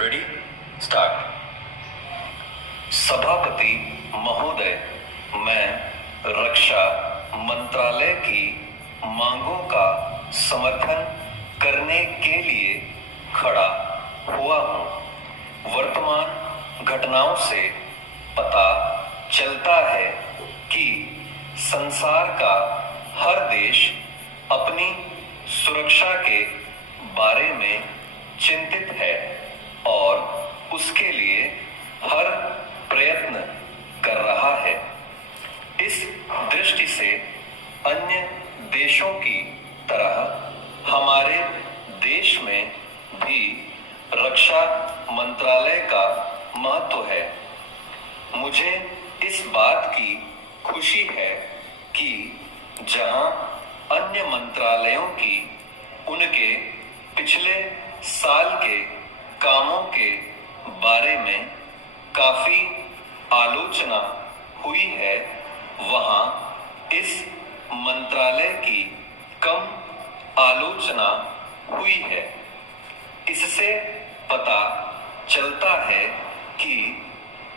Ready start. सभापति महोदय, मैं रक्षा मंत्रालय की मांगों का समर्थन करने के लिए खड़ा हुआ हूं। वर्तमान घटनाओं से पता चलता है कि संसार का हर देश अपनी सुरक्षा के बारे में चिंतित है और उसके लिए हर प्रयत्न कर रहा है। इस दृष्टि से अन्य देशों की तरह हमारे देश में भी रक्षा मंत्रालय का महत्व है। मुझे इस बात की खुशी है कि जहां अन्य मंत्रालयों की उनके पिछले साल के कामों के बारे में काफी आलोचना हुई है, वहां इस मंत्रालय की कम आलोचना हुई है। इससे पता चलता है कि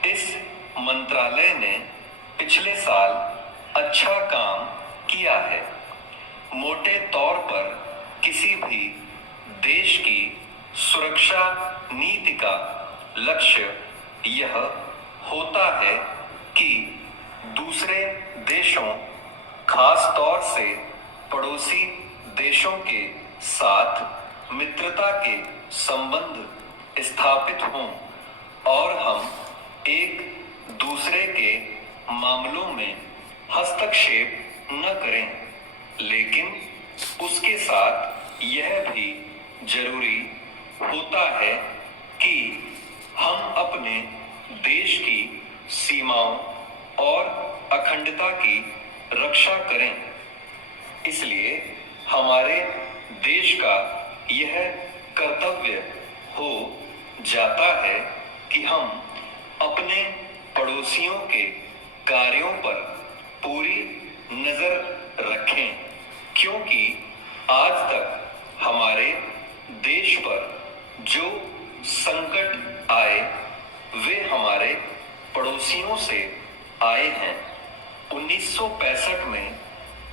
इस मंत्रालय ने पिछले साल अच्छा काम किया है। मोटे तौर पर किसी भी देश की सुरक्षा नीति का लक्ष्य यह होता है कि दूसरे देशों, खास तौर से पड़ोसी देशों के साथ मित्रता के संबंध स्थापित हों और हम एक दूसरे के मामलों में हस्तक्षेप न करें। लेकिन उसके साथ यह भी जरूरी होता है कि हम अपने देश की सीमाओं और अखंडता की रक्षा करें। इसलिए हमारे देश का यह कर्तव्य हो जाता है कि हम अपने पड़ोसियों के कार्यों पर पूरी नजर रखें, क्योंकि आज तक हमारे देश पर जो संकट आए वे हमारे पड़ोसियों से आए हैं। 1965 में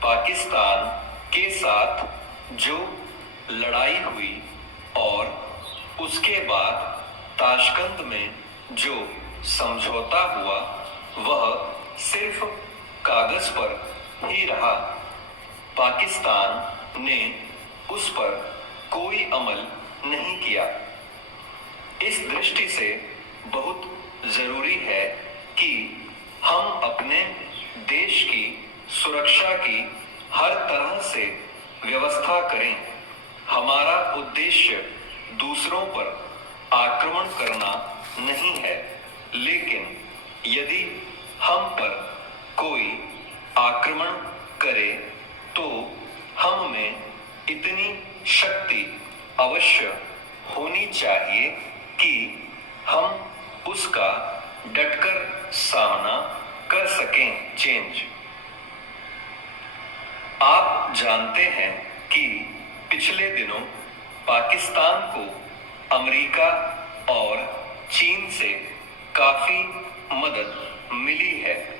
पाकिस्तान के साथ जो लड़ाई हुई और उसके बाद ताशकंद में जो समझौता हुआ वह सिर्फ कागज पर ही रहा। पाकिस्तान ने उस पर कोई अमल नहीं किया। इस दृष्टि से बहुत जरूरी है कि हम अपने देश की सुरक्षा की हर तरह से व्यवस्था करें। हमारा उद्देश्य दूसरों पर आक्रमण करना नहीं है, लेकिन यदि हम पर कोई आक्रमण करे तो हम में इतनी शक्ति अवश्य होनी चाहिए कि हम उसका डटकर सामना कर सकें। चेंज। आप जानते हैं कि पिछले दिनों पाकिस्तान को अमेरिका और चीन से काफी मदद मिली है।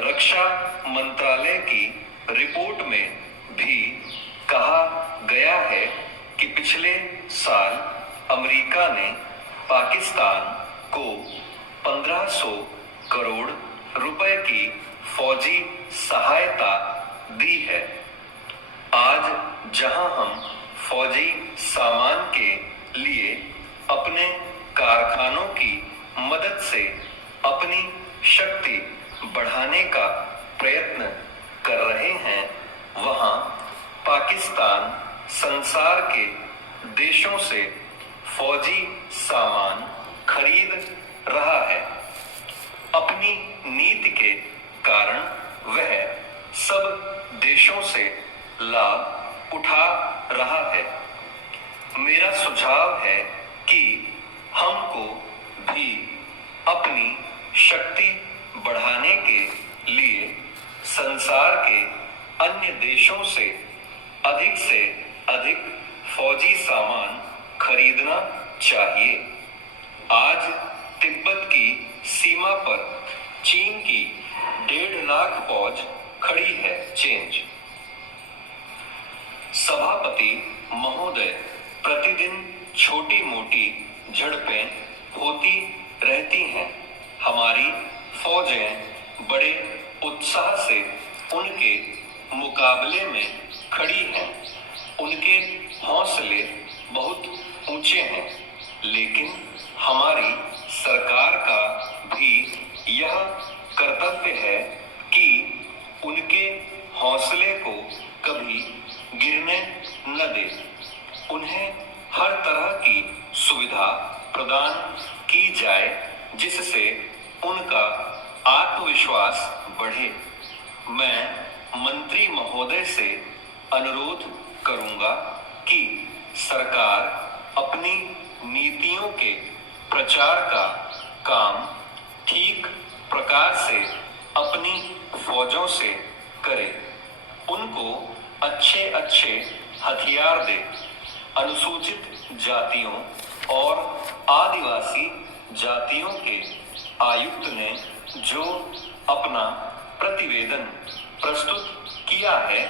रक्षा मंत्रालय की रिपोर्ट में भी कहा गया है कि पिछले साल अमेरिका ने पाकिस्तान को 1500 करोड़ रुपए की फौजी सहायता दी है। आज जहां हम फौजी सामान के लिए अपने कारखानों की मदद से अपनी शक्ति बढ़ाने का प्रयत्न कर रहे हैं, वहां पाकिस्तान संसार के देशों से फौजी सामान खरीद रहा है। अपनी नीति के कारण वह सब देशों से लाभ उठा रहा है। मेरा सुझाव है कि हमको भी अपनी शक्ति बढ़ाने के लिए संसार के अन्य देशों से अधिक फौजी सामान खरीदना चाहिए। आज तिब्बत की सीमा पर चीन की 1.5 लाख फौज खड़ी है। चेंज। सभापति महोदय, प्रतिदिन छोटी मोटी झड़पें होती रहती हैं। हमारी फौजें बड़े उत्साह से उनके मुकाबले में खड़ी हैं। उनके हौसले बहुत ऊंचे हैं, लेकिन हमारी सरकार का भी यह कर्तव्य है कि उनके हौसले को कभी गिरने न दे। उन्हें हर तरह की सुविधा प्रदान की जाए जिससे उनका आत्मविश्वास बढ़े। मैं मंत्री महोदय से अनुरोध करूंगा कि सरकार अपनी नीतियों के प्रचार का काम ठीक प्रकार से अपनी फौजों से करे। उनको अच्छे अच्छे हथियार दे। अनुसूचित जातियों और आदिवासी जातियों के आयुक्त ने जो अपना प्रतिवेदन प्रस्तुत किया है,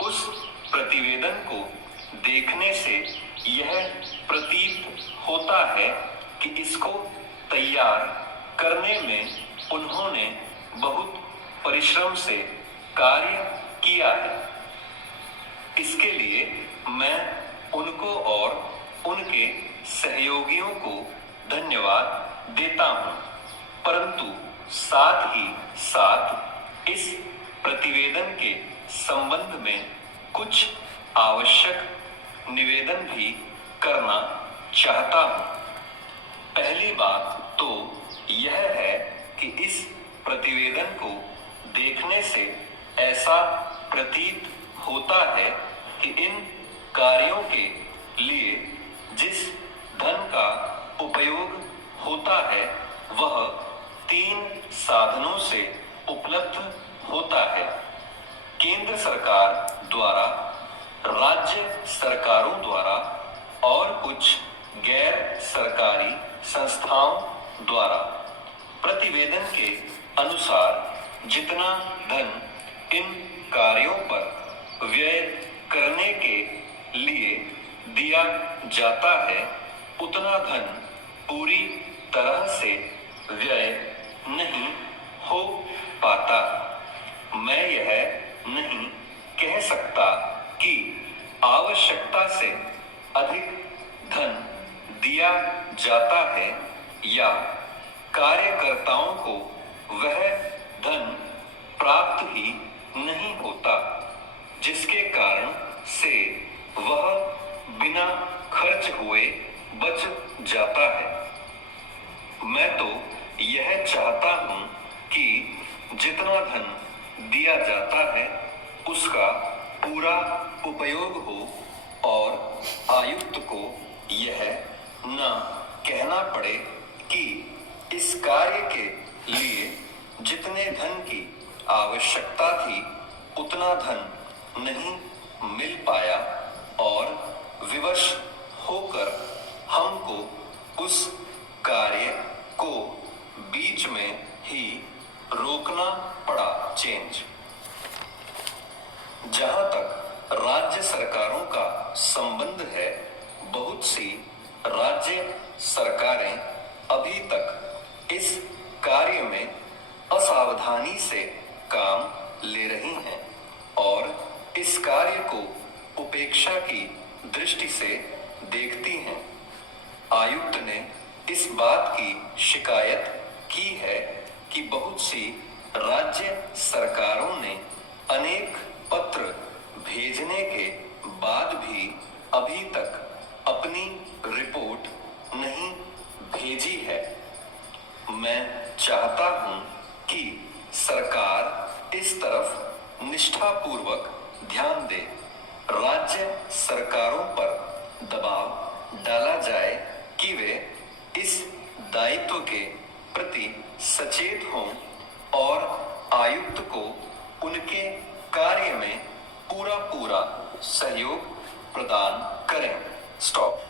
उस प्रतिवेदन को देखने से यह प्रतीत होता है कि इसको तैयार करने में उन्होंने बहुत परिश्रम से कार्य किया है। इसके लिए मैं उनको और उनके सहयोगियों को धन्यवाद देता हूं, परंतु साथ ही साथ इस प्रतिवेदन के संबंध में कुछ आवश्यक निवेदन भी करना चाहता हूं। पहली बात तो यह है कि इस प्रतिवेदन को देखने से ऐसा प्रतीत होता है कि इन कार्यों के लिए जिस धन का उपयोग होता है वह 3 साधनों से उपलब्ध होता है। केंद्र सरकार द्वारा, राज्य सरकारों द्वारा और कुछ गैर सरकारी संस्थाओं द्वारा। प्रतिवेदन के अनुसार जितना धन इन कार्यों पर व्यय करने के लिए दिया जाता है, उतना धन पूरी तरह से व्यय नहीं हो पाता। मैं यह नहीं कह सकता कि आवश्यकता से अधिक धन दिया जाता है या कार्यकर्ताओं को वह धन प्राप्त ही नहीं होता, जिसके कारण से वह बिना खर्च हुए बच जाता है। मैं तो यह चाहता हूं कि जितना धन दिया जाता है उसका पूरा उपयोग हो और आयुक्त को यह न कहना पड़े कि इस कार्य के लिए जितने धन की आवश्यकता थी उतना धन नहीं मिल पाया और विवश होकर हमको उस कार्य को बीच में ही रोकना पड़ा। चेंज। जहां तक राज्य सरकारों का संबंध है, बहुत सी राज्य सरकारें अभी तक इस कार्य में असावधानी से काम ले रही हैं और इस कार्य को उपेक्षा की दृष्टि से देखती हैं। आयुक्त ने इस बात की शिकायत की है कि बहुत सी राज्य सरकारों ने अनेक पत्र भेजने के बाद भी अभी तक अपनी रिपोर्ट नहीं भेजी है। मैं चाहता हूं कि सरकार इस तरफ निष्ठापूर्वक ध्यान दे। राज्य सरकारों पर दबाव डाला जाए कि वे इस दायित्व के प्रति सचेत हों और आयुक्त को उनके कार्य में पूरा सहयोग प्रदान करें। स्टॉप।